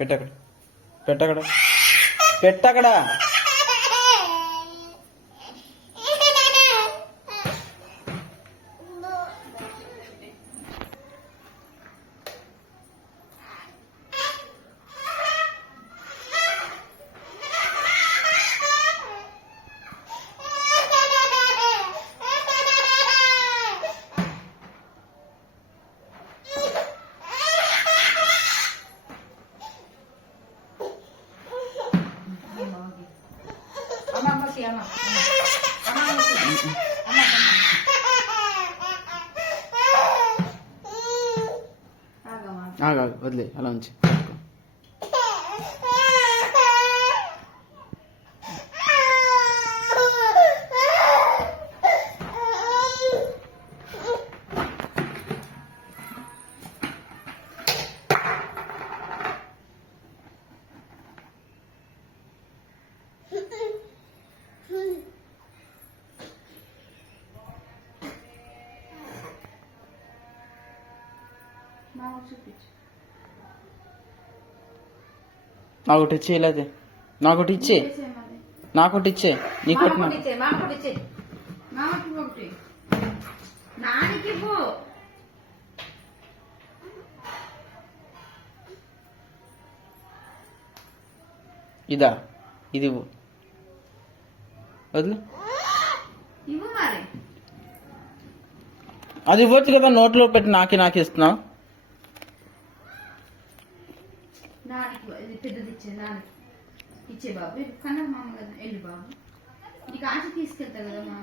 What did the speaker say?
పెట్టక్కడ పెట్టక్కడ పెట్టక్కడ. వదిలే అలా ఉంచి. నాకొకటి ఇచ్చే, ఇలాగే నాకొకటి ఇచ్చే, నాకొకటి ఇచ్చే, నీకొకటి ఇదా, ఇది వదిలే. అది ఇవ్వచ్చు కదా, నోట్లో పెట్టి నాకే ఇస్తున్నావు. పెద్దది ఇచ్చే నాన్నకి ఇచ్చే బాబు కన్నా మామ కదా, వెళ్ళి బాబు నీకు ఆశ తీసుకెళ్తా కదా మా